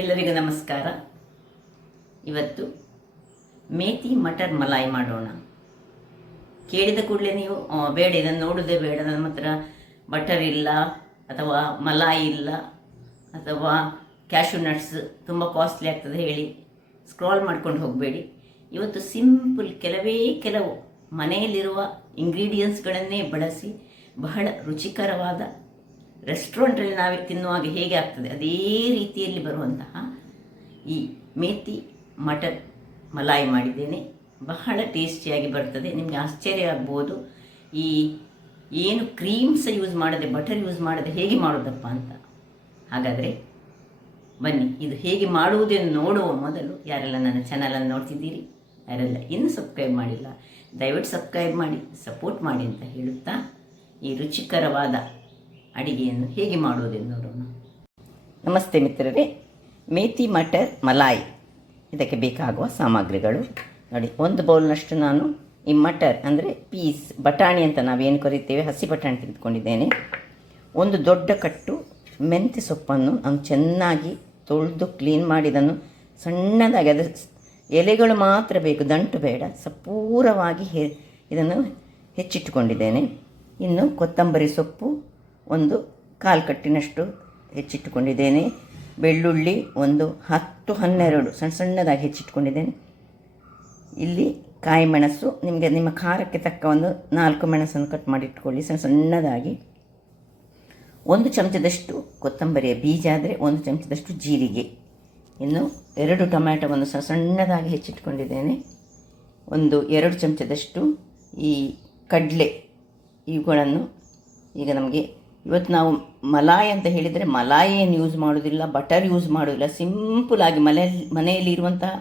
ಎಲ್ಲರಿಗೂ ನಮಸ್ಕಾರ. ಇವತ್ತು ಮೇಥಿ ಮಟರ್ ಮಲಾಯಿ ಮಾಡೋಣ. ಕೇಳಿದ ಕೂಡಲೇ ನೀವು ಬೇಡ, ಇದನ್ನು ನೋಡೋದೇ ಬೇಡ, ನಮ್ಮ ಹತ್ರ ಬಟರ್ ಇಲ್ಲ ಅಥವಾ ಮಲಾಯಿ ಇಲ್ಲ ಅಥವಾ ಕ್ಯಾಶು ನಟ್ಸ್ ತುಂಬ ಕಾಸ್ಟ್ಲಿ ಆಗ್ತದೆ ಹೇಳಿ ಸ್ಕ್ರಾಲ್ ಮಾಡ್ಕೊಂಡು ಹೋಗಬೇಡಿ. ಇವತ್ತು ಸಿಂಪಲ್ ಕೆಲವು ಮನೆಯಲ್ಲಿರುವ ಇಂಗ್ರೀಡಿಯೆಂಟ್ಸ್ಗಳನ್ನೇ ಬಳಸಿ ಬಹಳ ರುಚಿಕರವಾದ, ರೆಸ್ಟೋರೆಂಟಲ್ಲಿ ನಾವೇ ತಿನ್ನುವಾಗ ಹೇಗೆ ಆಗ್ತದೆ ಅದೇ ರೀತಿಯಲ್ಲಿ ಬರುವಂತಹ ಈ ಮೇಥಿ ಮಟರ್ ಮಲಾಯಿ ಮಾಡಿದ್ದೇನೆ. ಬಹಳ ಟೇಸ್ಟಿಯಾಗಿ ಬರ್ತದೆ. ನಿಮಗೆ ಆಶ್ಚರ್ಯ ಆಗ್ಬೋದು, ಈ ಏನು ಕ್ರೀಮ್ ಸಹ ಯೂಸ್ ಮಾಡದೆ, ಬಟರ್ ಯೂಸ್ ಮಾಡದೆ ಹೇಗೆ ಮಾಡೋದಪ್ಪ ಅಂತ. ಹಾಗಾದರೆ ಬನ್ನಿ, ಇದು ಹೇಗೆ ಮಾಡುವುದೆಂದು ನೋಡುವ ಮೊದಲು ಯಾರೆಲ್ಲ ನನ್ನ ಚಾನಲನ್ನು ನೋಡ್ತಿದ್ದೀರಿ, ಯಾರೆಲ್ಲ ಇನ್ನೂ ಸಬ್ಸ್ಕ್ರೈಬ್ ಮಾಡಿಲ್ಲ, ದಯವಿಟ್ಟು ಸಬ್ಸ್ಕ್ರೈಬ್ ಮಾಡಿ ಸಪೋರ್ಟ್ ಮಾಡಿ ಅಂತ ಹೇಳುತ್ತಾ ಈ ರುಚಿಕರವಾದ ಅಡಿಗೆಯನ್ನು ಹೇಗೆ ಮಾಡುವುದೆಂದು ನೋಡೋಣ. ನಮಸ್ತೆ ಮಿತ್ರರೇ, ಮೇಥಿ ಮಟರ್ ಮಲಾಯಿ ಇದಕ್ಕೆ ಬೇಕಾಗುವ ಸಾಮಗ್ರಿಗಳು ನೋಡಿ. ಒಂದು ಬೌಲ್ನಷ್ಟು ನಾನು ಈ ಮಟರ್ ಅಂದರೆ ಪೀಸ್, ಬಟಾಣಿ ಅಂತ ನಾವೇನು ಕರೀತೇವೆ, ಹಸಿ ಬಟಾಣಿ ತೆಗೆದುಕೊಂಡಿದ್ದೇನೆ. ಒಂದು ದೊಡ್ಡ ಕಟ್ಟು ಮೆಂತ್ಯ ಸೊಪ್ಪನ್ನು ನಾನು ಚೆನ್ನಾಗಿ ತೊಳೆದು ಕ್ಲೀನ್ ಮಾಡಿ ಇದನ್ನು ಸಣ್ಣದಾಗಿ, ಅದರ ಎಲೆಗಳು ಮಾತ್ರ ಬೇಕು, ದಂಟು ಬೇಡ, ಪೂರವಾಗಿ ಇದನ್ನು ಹೆಚ್ಚಿಟ್ಟುಕೊಂಡಿದ್ದೇನೆ. ಇನ್ನು ಕೊತ್ತಂಬರಿ ಸೊಪ್ಪು ಒಂದು 1/4 ಕಟ್ಟಿನಷ್ಟು ಹೆಚ್ಚಿಟ್ಟುಕೊಂಡಿದ್ದೇನೆ. ಬೆಳ್ಳುಳ್ಳಿ ಒಂದು 10-12 ಸಣ್ಣದಾಗಿ ಹೆಚ್ಚಿಟ್ಕೊಂಡಿದ್ದೇನೆ. ಇಲ್ಲಿ ಕಾಯಿ ಮೆಣಸು, ನಿಮಗೆ ನಿಮ್ಮ ಖಾರಕ್ಕೆ ತಕ್ಕ ಒಂದು 4 ಮೆಣಸನ್ನು ಕಟ್ ಮಾಡಿ ಇಟ್ಕೊಳ್ಳಿ ಸಣ್ಣದಾಗಿ. 1 ಚಮಚದಷ್ಟು ಕೊತ್ತಂಬರಿಯ ಬೀಜ ಆದರೆ 1 ಚಮಚದಷ್ಟು ಜೀರಿಗೆ. ಇನ್ನು 2 ಟೊಮ್ಯಾಟೊವನ್ನು ಸಣ್ಣದಾಗಿ ಹೆಚ್ಚಿಟ್ಕೊಂಡಿದ್ದೇನೆ. ಒಂದು 2 ಚಮಚದಷ್ಟು ಈ ಕಡಲೆ, ಇವುಗಳನ್ನು ಈಗ ನಮಗೆ ಇವತ್ತು ನಾವು ಮಲಾಯಿ ಅಂತ ಹೇಳಿದರೆ ಮಲಾಯಿ ಏನು ಯೂಸ್ ಮಾಡೋದಿಲ್ಲ, ಬಟರ್ ಯೂಸ್ ಮಾಡೋದಿಲ್ಲ, ಸಿಂಪಲಾಗಿ ಮನೆಯಲ್ಲಿ ಇರುವಂತಹ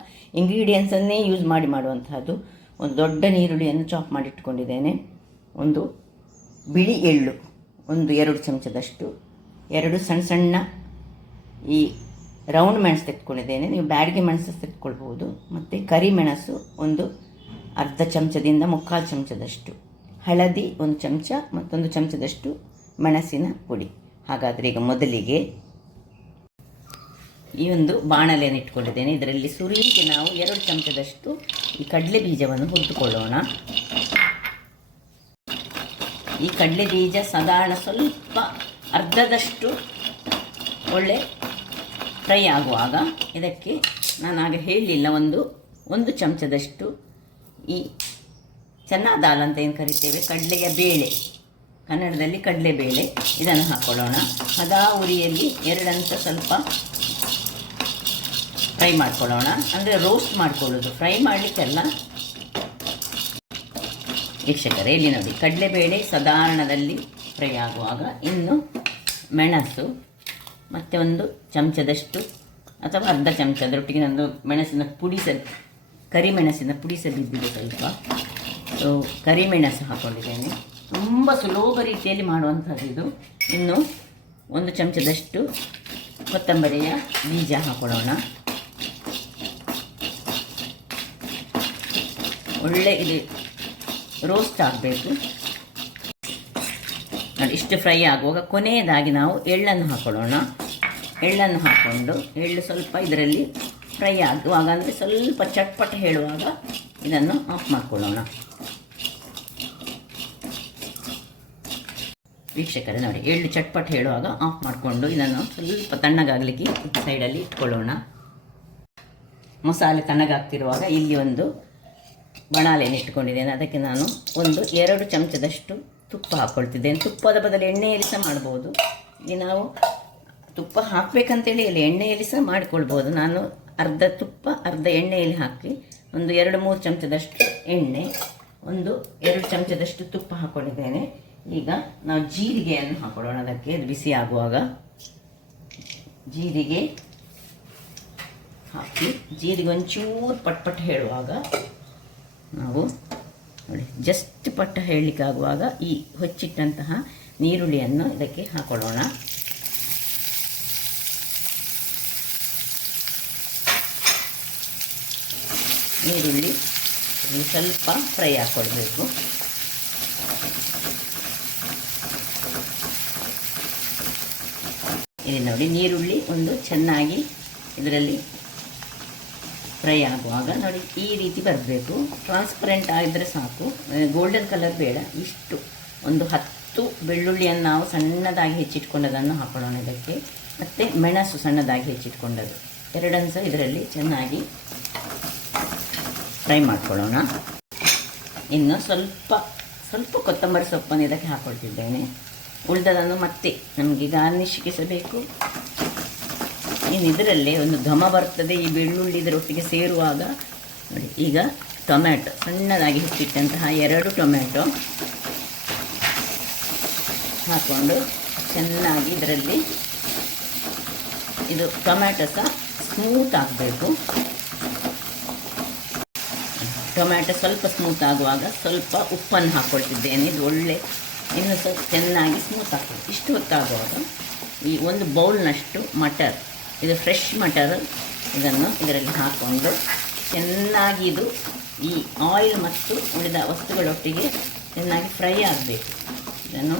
ಇಂಗ್ರೀಡಿಯೆಂಟ್ಸನ್ನೇ ಯೂಸ್ ಮಾಡುವಂತಹದ್ದು. ಒಂದು ದೊಡ್ಡ ನೀರುಳ್ಳಿಯನ್ನು ಚಾಪ್ ಮಾಡಿಟ್ಕೊಂಡಿದ್ದೇನೆ. ಒಂದು ಬಿಳಿ ಎಳ್ಳು ಒಂದು 2 ಚಮಚದಷ್ಟು, 2 ಸಣ್ಣ ಈ ರೌಂಡ್ ಮೆಣಸು ತೆಗೆದುಕೊಂಡಿದ್ದೇನೆ, ನೀವು ಬ್ಯಾಡಿಗೆ ಮೆಣಸು ತೆಗೆದುಕೊಳ್ಬೋದು. ಮತ್ತು ಕರಿಮೆಣಸು ಒಂದು 1/2 ಚಮಚದಿಂದ 3/4 ಚಮಚದಷ್ಟು, ಹಳದಿ 1 ಚಮಚ, ಮತ್ತೊಂದು ಚಮಚದಷ್ಟು ಮೆಣಸಿನ ಪುಡಿ. ಹಾಗಾದರೆ ಈಗ ಮೊದಲಿಗೆ ಈ ಒಂದು ಬಾಣಲೆಯನ್ನು ಇಟ್ಕೊಂಡಿದ್ದೇನೆ. ಇದರಲ್ಲಿ ಸುರಿಲಿಕ್ಕೆ ನಾವು 2 ಚಮಚದಷ್ಟು ಈ ಕಡಲೆ ಬೀಜವನ್ನು ಹುರಿದುಕೊಳ್ಳೋಣ. ಈ ಕಡಲೆ ಬೀಜ ಸಾಧಾರಣ ಸ್ವಲ್ಪ ಅರ್ಧದಷ್ಟು ಒಳ್ಳೆ ಫ್ರೈ ಆಗುವಾಗ ಇದಕ್ಕೆ ನಾನು ಆಗ ಹೇಳಲಿಲ್ಲ, ಒಂದು ಚಮಚದಷ್ಟು ಈ ಚೆನ್ನ ದಾಲ್ ಅಂತ ಏನು ಕರಿತೇವೆ, ಕಡಲೆಯ ಬೇಳೆ, ಕನ್ನಡದಲ್ಲಿ ಕಡಲೆಬೇಳೆ, ಇದನ್ನು ಹಾಕ್ಕೊಳ್ಳೋಣ. ಹದಾ ಉರಿಯಲ್ಲಿ 2 ಅಂಶ ಸ್ವಲ್ಪ ಫ್ರೈ ಮಾಡ್ಕೊಳ್ಳೋಣ. ಅಂದರೆ ರೋಸ್ಟ್ ಮಾಡ್ಕೊಳ್ಳೋದು, ಫ್ರೈ ಮಾಡಲಿಕ್ಕೆಲ್ಲ. ವೀಕ್ಷಕರೇ, ಇಲ್ಲಿ ನೋಡಿ ಕಡಲೆಬೇಳೆ ಸಾಧಾರಣದಲ್ಲಿ ಫ್ರೈ ಆಗುವಾಗ ಇನ್ನು ಮೆಣಸು ಮತ್ತು 1 ಚಮಚದಷ್ಟು ಅಥವಾ ಅರ್ಧ ಚಮಚ, ಅದರೊಟ್ಟಿಗೆ ಒಂದು ಮೆಣಸಿನ ಪುಡಿ ಕರಿಮೆಣಸಿನ ಪುಡಿ ಬಿದ್ದಿದೆ ಸ್ವಲ್ಪ. ಸೊ ಕರಿಮೆಣಸು ಹಾಕ್ಕೊಂಡಿದ್ದೇನೆ. ತುಂಬ ಸುಲಭ ರೀತಿಯಲ್ಲಿ ಮಾಡುವಂಥದ್ದು ಇದು. ಇನ್ನು 1 ಚಮಚದಷ್ಟು ಕೊತ್ತಂಬರಿಯ ಬೀಜ ಹಾಕೊಳ್ಳೋಣ. ಒಳ್ಳೆ ಇದು ರೋಸ್ಟ್ ಆಗಬೇಕು ನೋಡಿ. ಇಷ್ಟು ಫ್ರೈ ಆಗುವಾಗ ಕೊನೆಯದಾಗಿ ನಾವು ಎಳ್ಳನ್ನು ಹಾಕೊಳ್ಳೋಣ. ಎಳ್ಳನ್ನು ಹಾಕ್ಕೊಂಡು ಎಳ್ಳು ಸ್ವಲ್ಪ ಇದರಲ್ಲಿ ಫ್ರೈ ಆಗುವಾಗ, ಅಂದರೆ ಸ್ವಲ್ಪ ಚಟ್ಪಟ ಹೇಳುವಾಗ ಇದನ್ನು ಆಫ್ ಮಾಡಿಕೊಳ್ಳೋಣ. ವೀಕ್ಷಕರೇ ನೋಡಿ, ಎಳ್ಳು ಚಟ್ಪಟ್ ಹೇಳುವಾಗ ಆಫ್ ಮಾಡಿಕೊಂಡು ಇದನ್ನು ಸ್ವಲ್ಪ ತಣ್ಣಗಾಗಲಿಕ್ಕೆ ಸೈಡಲ್ಲಿ ಇಟ್ಕೊಳ್ಳೋಣ. ಮಸಾಲೆ ತಣ್ಣಗಾಗ್ತಿರುವಾಗ ಇಲ್ಲಿ ಒಂದು ಬಣಾಲೆಯನ್ನು ಇಟ್ಕೊಂಡಿದ್ದೇನೆ. ಅದಕ್ಕೆ ನಾನು 2 ಚಮಚದಷ್ಟು ತುಪ್ಪ ಹಾಕ್ಕೊಳ್ತಿದ್ದೇನೆ. ತುಪ್ಪದ ಬದಲು ಎಣ್ಣೆಯಲ್ಲಿ ಸಹ ಮಾಡ್ಬೋದು. ಇಲ್ಲಿ ನಾವು ತುಪ್ಪ ಹಾಕಬೇಕಂತೇಳಿ ಇಲ್ಲಿ ಎಣ್ಣೆಯಲ್ಲಿ ಸಹ ಮಾಡಿಕೊಳ್ಬೋದು. ನಾನು ಅರ್ಧ ತುಪ್ಪ ಅರ್ಧ ಎಣ್ಣೆಯಲ್ಲಿ ಹಾಕಿ 2-3 ಚಮಚದಷ್ಟು ಎಣ್ಣೆ, 2 ಚಮಚದಷ್ಟು ತುಪ್ಪ ಹಾಕ್ಕೊಂಡಿದ್ದೇನೆ. ಈಗ ನಾವು ಜೀರಿಗೆಯನ್ನು ಹಾಕೊಳ್ಳೋಣ. ಅದಕ್ಕೆ ಅದು ಬಿಸಿ ಆಗುವಾಗ ಜೀರಿಗೆ ಹಾಕಿ, ಜೀರಿಗೆ ಒಂಚೂರು ಪಟ್ ಹೇಳುವಾಗ ನಾವು ನೋಡಿ, ಜಸ್ಟ್ ಪಟ್ಟ ಹೇಳಲಿಕ್ಕಾಗುವಾಗ ಈ ಹೊಚ್ಚಿಟ್ಟಂತಹ ನೀರುಳ್ಳಿಯನ್ನು ಇದಕ್ಕೆ ಹಾಕೊಳ್ಳೋಣ. ನೀರುಳ್ಳಿ ಸ್ವಲ್ಪ ಫ್ರೈ ಹಾಕ್ಕೊಳ್ಬೇಕು. ಇಲ್ಲಿ ನೋಡಿ, ನೀರುಳ್ಳಿ ಒಂದು ಚೆನ್ನಾಗಿ ಇದರಲ್ಲಿ ಫ್ರೈ ಆಗುವಾಗ ನೋಡಿ ಈ ರೀತಿ ಬರಬೇಕು. ಟ್ರಾನ್ಸ್ಪರೆಂಟ್ ಆಗಿದ್ದರೆ ಸಾಕು, ಗೋಲ್ಡನ್ ಕಲರ್ ಬೇಡ. ಇಷ್ಟು ಒಂದು 10 ಬೆಳ್ಳುಳ್ಳಿಯನ್ನು ನಾವು ಸಣ್ಣದಾಗಿ ಹೆಚ್ಚಿಟ್ಕೊಂಡದನ್ನು ಹಾಕೊಳ್ಳೋಣ ಇದಕ್ಕೆ. ಮತ್ತು ಮೆಣಸು ಸಣ್ಣದಾಗಿ ಹೆಚ್ಚಿಟ್ಕೊಂಡದ್ದು ಎರಡನ್ನು ಸಹ ಇದರಲ್ಲಿ ಚೆನ್ನಾಗಿ ಫ್ರೈ ಮಾಡ್ಕೊಳ್ಳೋಣ. ಇನ್ನು ಸ್ವಲ್ಪ ಕೊತ್ತಂಬರಿ ಸೊಪ್ಪನ್ನು ಇದಕ್ಕೆ ಹಾಕ್ಕೊಳ್ತಿದ್ದೇನೆ. ಉಳಿದದನ್ನು ಮತ್ತೆ ನಮಗೆ ಗಾರ್ನಿಷ್ಗೆ ಸಹ ಬೇಕು. ಇನ್ನು ಇದರಲ್ಲೇ ಒಂದು ಘಮ ಬರ್ತದೆ ಈ ಬೆಳ್ಳುಳ್ಳಿ ಇದರೊಟ್ಟಿಗೆ ಸೇರುವಾಗ. ನೋಡಿ ಈಗ ಟೊಮ್ಯಾಟೊ ಸಣ್ಣದಾಗಿ ಹೆಚ್ಚಿಟ್ಟಂತಹ 2 ಟೊಮ್ಯಾಟೊ ಹಾಕ್ಕೊಂಡು ಚೆನ್ನಾಗಿ ಇದರಲ್ಲಿ ಇದು ಟೊಮ್ಯಾಟೊ ಸಹ ಸ್ಮೂತ್ ಆಗಬೇಕು. ಟೊಮ್ಯಾಟೊ ಸ್ವಲ್ಪ ಸ್ಮೂತ್ ಆಗುವಾಗ ಸ್ವಲ್ಪ ಉಪ್ಪನ್ನು ಹಾಕ್ಕೊಳ್ತಿದ್ದೇನೆ. ಇದು ಒಳ್ಳೆ ಇನ್ನೂ ಸ್ವಲ್ಪ ಚೆನ್ನಾಗಿ ಸ್ಮೂತ್ ಆಗ್ತದೆ. ಇಷ್ಟು ಹೊತ್ತಾಗುವಾಗ ಈ 1 ಬೌಲ್ನಷ್ಟು ಮಟರ್, ಇದು ಫ್ರೆಶ್ ಮಟರ್, ಇದನ್ನು ಇದರಲ್ಲಿ ಹಾಕ್ಕೊಂಡು ಚೆನ್ನಾಗಿ ಇದು ಈ ಆಯಿಲ್ ಮತ್ತು ಉಳಿದ ವಸ್ತುಗಳೊಟ್ಟಿಗೆ ಚೆನ್ನಾಗಿ ಫ್ರೈ ಆಗಬೇಕು. ಇದನ್ನು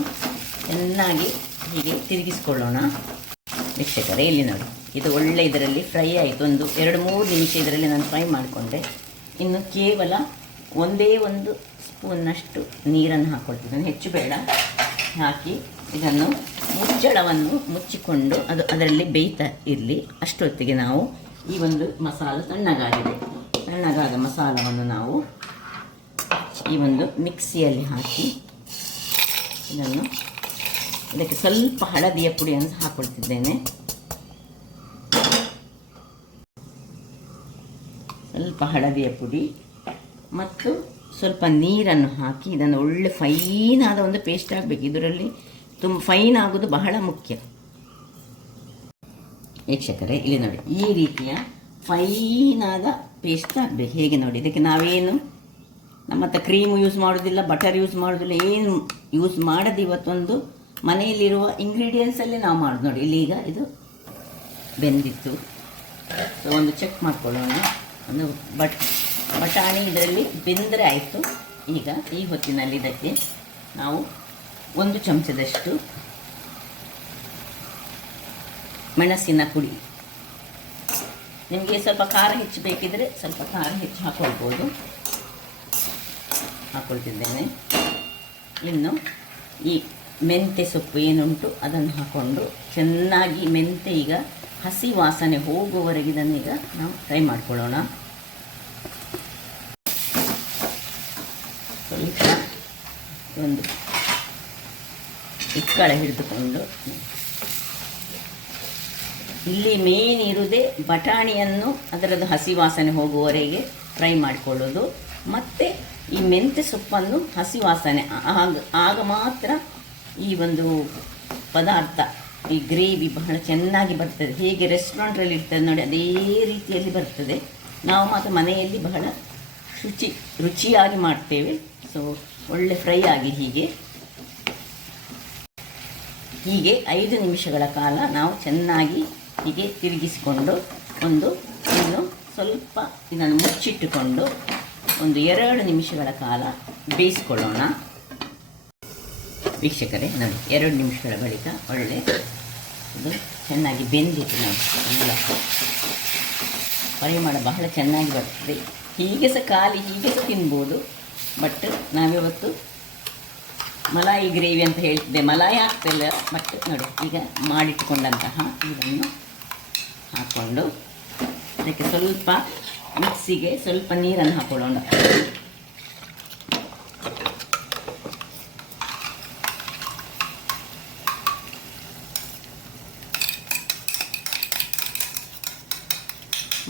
ಚೆನ್ನಾಗಿ ಹೀಗೆ ತಿರುಗಿಸ್ಕೊಳ್ಳೋಣ. ವೀಕ್ಷಕರೇ ಇಲ್ಲಿ ನೋಡಿ, ಇದು ಒಳ್ಳೆ ಇದರಲ್ಲಿ ಫ್ರೈ ಆಯಿತು. ಒಂದು 2-3 ನಿಮಿಷ ಇದರಲ್ಲಿ ನಾನು ಫ್ರೈ ಮಾಡಿಕೊಂಡೆ. ಇನ್ನು ಕೇವಲ 1 ಸ್ಪೂನ್ನಷ್ಟು ನೀರನ್ನು ಹಾಕ್ಕೊಳ್ತಿದ್ದೇನೆ, ಹೆಚ್ಚು ಬೇಡ. ಹಾಕಿ ಇದನ್ನು ಮುಚ್ಚಳವನ್ನು ಮುಚ್ಚಿಕೊಂಡು ಅದು ಅದರಲ್ಲಿ ಬೇಯ್ತಾ ಇರಲಿ. ಅಷ್ಟೊತ್ತಿಗೆ ನಾವು ಈ ಒಂದು ಮಸಾಲ ತಣ್ಣಗಾದ ಮಸಾಲವನ್ನು ನಾವು ಈ ಒಂದು ಮಿಕ್ಸಿಯಲ್ಲಿ ಹಾಕಿ ಇದಕ್ಕೆ ಸ್ವಲ್ಪ ಹಳದಿಯ ಪುಡಿಯನ್ನು ಹಾಕ್ಕೊಳ್ತಿದ್ದೇನೆ. ಸ್ವಲ್ಪ ಹಳದಿಯ ಪುಡಿ ಮತ್ತು ಸ್ವಲ್ಪ ನೀರನ್ನು ಹಾಕಿ ಇದನ್ನು ಒಳ್ಳೆ ಫೈನಾದ ಒಂದು ಪೇಸ್ಟ್ ಆಗಬೇಕು. ಇದರಲ್ಲಿ ತುಂಬ ಫೈನ್ ಆಗೋದು ಬಹಳ ಮುಖ್ಯ. ವೀಕ್ಷಕರೇ ಇಲ್ಲಿ ನೋಡಿ, ಈ ರೀತಿಯ ಫೈನಾದ ಪೇಸ್ಟ್ ಆಗಬೇಕು. ಹೇಗೆ ನೋಡಿ, ಇದಕ್ಕೆ ನಾವೇನು ನಮ್ಮ ಹತ್ರ ಕ್ರೀಮು ಯೂಸ್ ಮಾಡೋದಿಲ್ಲ, ಬಟರ್ ಯೂಸ್ ಮಾಡೋದಿಲ್ಲ, ಏನು ಯೂಸ್ ಮಾಡೋದು. ಇವತ್ತೊಂದು ಮನೆಯಲ್ಲಿರುವ ಇಂಗ್ರೀಡಿಯೆಂಟ್ಸಲ್ಲಿ ನಾವು ಮಾಡೋದು. ನೋಡಿ ಇಲ್ಲಿ ಈಗ ಇದು ಬೆಂದಿತ್ತು. ಸೊ ಒಂದು ಚೆಕ್ ಮಾಡ್ಕೊಳ್ಳೋಣ. ಒಂದು ಬಟಾಣಿ ಇದರಲ್ಲಿ ಬೆಂದರೆ ಆಯಿತು. ಈಗ ಈ ಹೊತ್ತಿನಲ್ಲಿ ಇದಕ್ಕೆ ನಾವು 1 ಚಮಚದಷ್ಟು ಮೆಣಸಿನ ಪುಡಿ, ನಿಮಗೆ ಸ್ವಲ್ಪ ಖಾರ ಹೆಚ್ಚು ಬೇಕಿದ್ರೆ ಸ್ವಲ್ಪ ಖಾರ ಹೆಚ್ಚು ಹಾಕ್ಕೊಳ್ಬೋದು, ಹಾಕ್ಕೊಳ್ತಿದ್ದೇನೆ. ಇನ್ನು ಈ ಮೆಂತ್ಯ ಸೊಪ್ಪು ಏನುಂಟು ಅದನ್ನು ಹಾಕ್ಕೊಂಡು ಚೆನ್ನಾಗಿ ಮೆಂತ್ಯ ಈಗ ಹಸಿ ವಾಸನೆ ಹೋಗುವವರೆಗೆ ಇದನ್ನೀಗ ನಾವು ಫ್ರೈ ಮಾಡ್ಕೊಳ್ಳೋಣ. ಸ್ವಲ್ಪ ಒಂದು ಇಕ್ಕಳ ಹಿಡಿದುಕೊಂಡು ಇಲ್ಲಿ ಮೇನ್ ಇರುವುದೇ ಬಟಾಣಿಯನ್ನು ಅದರದ್ದು ಹಸಿ ವಾಸನೆ ಹೋಗುವವರೆಗೆ ಫ್ರೈ ಮಾಡಿಕೊಳ್ಳೋದು. ಮತ್ತು ಈ ಮೆಂತ್ಯ ಸೊಪ್ಪನ್ನು ಹಸಿ ವಾಸನೆ ಆಗ ಮಾತ್ರ ಈ ಒಂದು ಪದಾರ್ಥ, ಈ ಗ್ರೇವಿ ಬಹಳ ಚೆನ್ನಾಗಿ ಬರ್ತದೆ. ಹೇಗೆ ರೆಸ್ಟೋರೆಂಟ್ರಲ್ಲಿ ಇರ್ತದೆ ನೋಡಿ ಅದೇ ರೀತಿಯಲ್ಲಿ ಬರ್ತದೆ. ನಾವು ಮಾತ್ರ ಮನೆಯಲ್ಲಿ ಬಹಳ ರುಚಿಯಾಗಿ ಮಾಡ್ತೇವೆ. ಸೊ ಒಳ್ಳೆ ಫ್ರೈ ಆಗಿ ಹೀಗೆ 5 ನಿಮಿಷಗಳ ಕಾಲ ನಾವು ಚೆನ್ನಾಗಿ ಹೀಗೆ ತಿರುಗಿಸಿಕೊಂಡು ಇನ್ನು ಸ್ವಲ್ಪ ಇದನ್ನು ಮುಚ್ಚಿಟ್ಟುಕೊಂಡು ಒಂದು 2 ನಿಮಿಷಗಳ ಕಾಲ ಬೇಯಿಸ್ಕೊಳ್ಳೋಣ. ವೀಕ್ಷಕರೇ ನೋಡಿ, 2 ನಿಮಿಷಗಳ ಬಳಿಕ ಒಳ್ಳೆ ಇದು ಚೆನ್ನಾಗಿ ಬೆಂದಿತ್ತು. ನೋಡಿ ಎಲ್ಲ ಪರಿಮಳ ಬಹಳ ಚೆನ್ನಾಗಿ ಬರ್ತದೆ. ಹೀಗೆ ಸಹ ಹೀಗೆ ಸಹ ತಿನ್ಬೋದು. ಬಟ್ ನಾವಿವತ್ತು ಮಲಾಯಿ ಗ್ರೇವಿ ಅಂತ ಹೇಳ್ತಿದ್ದೆ, ಮಲಾಯಿ ಆಗ್ತಿಲ್ಲ. ಬಟ್ ನೋಡಿ ಈಗ ಮಾಡಿಟ್ಕೊಂಡಂತಹ ಇದನ್ನು ಹಾಕ್ಕೊಂಡು ಅದಕ್ಕೆ ಸ್ವಲ್ಪ ಮಿಕ್ಸಿಗೆ ಸ್ವಲ್ಪ ನೀರನ್ನು ಹಾಕೊಳ್ಳೋಣ.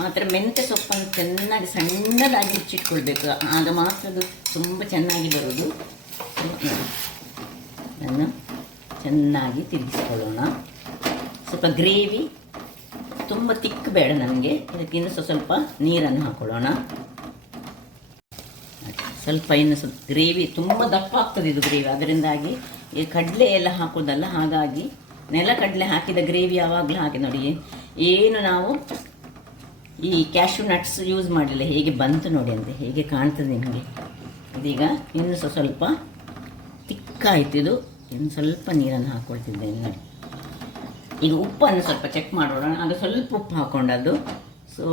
ಮಾತ್ರ ಮೆಂತ್ಯ ಸೊಪ್ಪನ್ನು ಚೆನ್ನಾಗಿ ಸಣ್ಣದಾಗಿ ಹೆಚ್ಚಿಟ್ಕೊಳ್ಬೇಕು, ಆಗ ಮಾತ್ರ ಅದು ತುಂಬ ಚೆನ್ನಾಗಿ ಬರೋದು. ಅದನ್ನು ಚೆನ್ನಾಗಿ ತಿರುಗಿಸ್ಕೊಳ್ಳೋಣ. ಸ್ವಲ್ಪ ಗ್ರೇವಿ ತುಂಬ ತಿಕ್ ಬೇಡ ನಮಗೆ, ಇದಕ್ಕಿಂತ ಸ್ವಲ್ಪ ನೀರನ್ನು ಹಾಕೊಳ್ಳೋಣ. ಸ್ವಲ್ಪ ಇನ್ನು ಸ್ವಲ್ಪ ಗ್ರೇವಿ ತುಂಬ ದಪ್ಪ ಆಗ್ತದೆ ಇದು ಗ್ರೇವಿ, ಅದರಿಂದಾಗಿ ಈ ಕಡಲೆ ಎಲ್ಲ ಹಾಕೋದಲ್ಲ, ಹಾಗಾಗಿ ನೆಲಕಡಲೆ ಹಾಕಿದ ಗ್ರೇವಿ ಯಾವಾಗಲೂ ಹಾಕಿ ನೋಡಿ. ಏನು ನಾವು ಈ ಕ್ಯಾಶ್ಯೂ ನಟ್ಸ್ ಯೂಸ್ ಮಾಡಿಲ್ಲ, ಹೇಗೆ ಬಂತು ನೋಡಿ ಅಂತ, ಹೇಗೆ ಕಾಣ್ತದೆ ನಿಮಗೆ. ಇದೀಗ ಇನ್ನು ಸ್ವಲ್ಪ ತಿಕ್ಕಾಯ್ತು ಇದು. ಇನ್ನು ಸ್ವಲ್ಪ ನೀರನ್ನು ಹಾಕ್ಕೊಳ್ತಿದ್ದೇನೆ ನೋಡಿ. ಈಗ ಉಪ್ಪನ್ನು ಸ್ವಲ್ಪ ಚೆಕ್ ಮಾಡೋಣ. ಆಗ ಸ್ವಲ್ಪ ಉಪ್ಪು ಹಾಕ್ಕೊಂಡದ್ದು. ಸೊ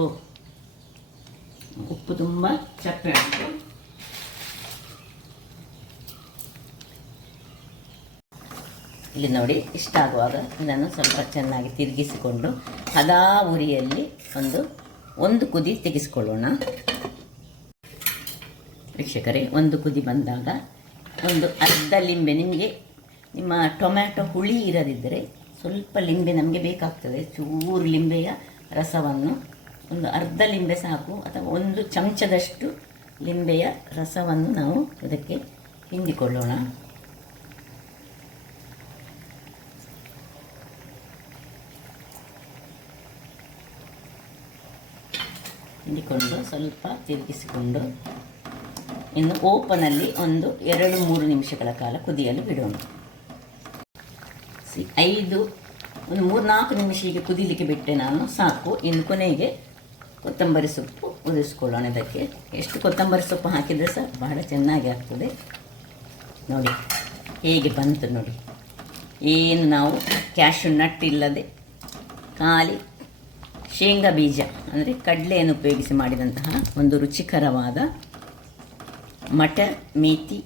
ಉಪ್ಪು ತುಂಬ ಚಪ್ಪೆ ಉಂಟು. ಇಲ್ಲಿ ನೋಡಿ, ಇಷ್ಟ ಆಗುವಾಗ ಇದನ್ನು ಸ್ವಲ್ಪ ಚೆನ್ನಾಗಿ ತಿರುಗಿಸಿಕೊಂಡು ಹದಾ ಉರಿಯಲ್ಲಿ ಒಂದು ಕುದಿ ತೆಗೆಸಿಕೊಳ್ಳೋಣ. ವೀಕ್ಷಕರೇ, ಒಂದು ಕುದಿ ಬಂದಾಗ ಒಂದು ಅರ್ಧ ಲಿಂಬೆ, ನಿಮಗೆ ನಿಮ್ಮ ಟೊಮ್ಯಾಟೊ ಹುಳಿ ಇರದಿದ್ದರೆ ಸ್ವಲ್ಪ ಲಿಂಬೆ ನಮಗೆ ಬೇಕಾಗ್ತದೆ. ಚೂರು ಲಿಂಬೆಯ ರಸವನ್ನು, ಒಂದು ಅರ್ಧ ಲಿಂಬೆ ಸಾಕು, ಅಥವಾ ಒಂದು ಚಮಚದಷ್ಟು ಲಿಂಬೆಯ ರಸವನ್ನು ನಾವು ಇದಕ್ಕೆ ಹಿಂಡಿಕೊಳ್ಳೋಣ. ಹಿಂಡಿಕೊಂಡು ಸ್ವಲ್ಪ ತಿರುಗಿಸಿಕೊಂಡು ಇನ್ನು ಓಪನಲ್ಲಿ ಒಂದು 2-3 ನಿಮಿಷಗಳ ಕಾಲ ಕುದಿಯಲು ಬಿಡೋಣ. ಒಂದು 3-4 ನಿಮಿಷ ಹೀಗೆ ಕುದಿಲಿಕ್ಕೆ ಬಿಟ್ಟೆ ನಾನು, ಸಾಕು. ಇನ್ನು ಕೊನೆಗೆ ಕೊತ್ತಂಬರಿ ಸೊಪ್ಪು ಉದಿಸ್ಕೊಳ್ಳೋಣ. ಇದಕ್ಕೆ ಎಷ್ಟು ಕೊತ್ತಂಬರಿ ಸೊಪ್ಪು ಹಾಕಿದರೆ ಸಹ ಬಹಳ ಚೆನ್ನಾಗಿ ಆಗ್ತದೆ. ನೋಡಿ ಹೇಗೆ ಬಂತು ನೋಡಿ. ಏನು ನಾವು ಕ್ಯಾಶ್ಯೂ ನಟ್ ಇಲ್ಲದೆ ಖಾಲಿ ಶೇಂಗಾ ಬೀಜ ಅಂದರೆ ಕಡಲೆಯನ್ನು ಉಪಯೋಗಿಸಿ ಮಾಡಿದಂತಹ ಒಂದು ರುಚಿಕರವಾದ ಮಟರ್ ಮೇಥಿ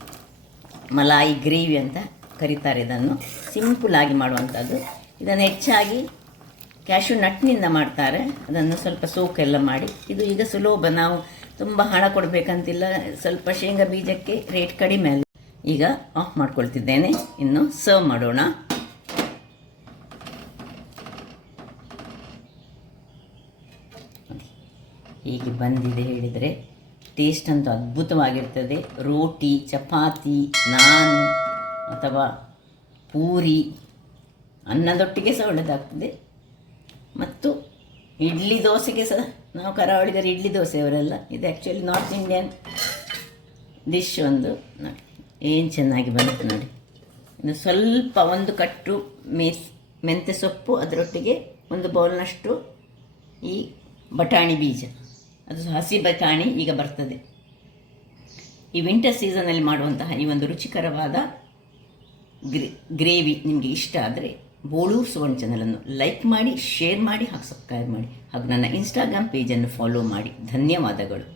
ಮಲಾಯಿ ಗ್ರೇವಿ ಅಂತ ಕರೀತಾರೆ. ಇದನ್ನು ಸಿಂಪಲಾಗಿ ಮಾಡುವಂಥದ್ದು. ಇದನ್ನು ಹೆಚ್ಚಾಗಿ ಕ್ಯಾಶ್ಯೂ ನಟ್ನಿಂದ ಮಾಡ್ತಾರೆ. ಅದನ್ನು ಸ್ವಲ್ಪ ಸೋಕೆಲ್ಲ ಮಾಡಿ, ಇದು ಈಗ ಸುಲಭ, ನಾವು ತುಂಬ ಹಣ ಕೊಡಬೇಕಂತಿಲ್ಲ. ಸ್ವಲ್ಪ ಶೇಂಗಾ ಬೀಜಕ್ಕೆ ರೇಟ್ ಕಡಿಮೆ ಅಲ್ಲ. ಈಗ ಆಫ್ ಮಾಡ್ಕೊಳ್ತಿದ್ದೇನೆ. ಇನ್ನು ಸರ್ವ್ ಮಾಡೋಣ. ಹೀಗೆ ಬಂದಿದೆ ಹೇಳಿದರೆ ಟೇಸ್ಟ್ ಅಂತೂ ಅದ್ಭುತವಾಗಿರ್ತದೆ. ರೋಟಿ, ಚಪಾತಿ, ನಾನ್ ಅಥವಾ ಪೂರಿ, ಅನ್ನದೊಟ್ಟಿಗೆ ಸಹ ಒಳ್ಳೆಯದಾಗ್ತದೆ. ಮತ್ತು ಇಡ್ಲಿ ದೋಸೆಗೆ ಸಹ, ನಾವು ಕರಾವಳಿಗರು ಇಡ್ಲಿ ದೋಸೆಯವರೆಲ್ಲ, ಇದು ಆ್ಯಕ್ಚುಲಿ ನಾರ್ತ್ ಇಂಡಿಯನ್ ಡಿಶ್. ಒಂದು ನೋಡಿ ಏನು ಚೆನ್ನಾಗಿ ಬಂತು ನೋಡಿ. ಇನ್ನು ಸ್ವಲ್ಪ ಒಂದು ಕಟ್ಟು ಮೆಂತ್ಯ ಸೊಪ್ಪು, ಅದರೊಟ್ಟಿಗೆ ಒಂದು ಬೌಲ್ನಷ್ಟು ಈ ಬಟಾಣಿ ಬೀಜ, ಅದು ಹಸಿ ಬಟಾಣಿ ಈಗ ಬರ್ತದೆ. ಈ ವಿಂಟರ್ ಸೀಸನಲ್ಲಿ ಮಾಡುವಂತಹ ಈ ಒಂದು ರುಚಿಕರವಾದ ಗ್ರೇವಿ ನಿಮಗೆ ಇಷ್ಟ ಆದರೆ ಬೋಳೂರು ಸುವರ್ಣ ಚಾನಲನ್ನು ಲೈಕ್ ಮಾಡಿ, ಶೇರ್ ಮಾಡಿ, ಹಾಗೂ ಸಬ್ಸ್ಕ್ರೈಬ್ ಮಾಡಿ, ಹಾಗೂ ನನ್ನ ಇನ್ಸ್ಟಾಗ್ರಾಮ್ ಪೇಜನ್ನು ಫಾಲೋ ಮಾಡಿ. ಧನ್ಯವಾದಗಳು.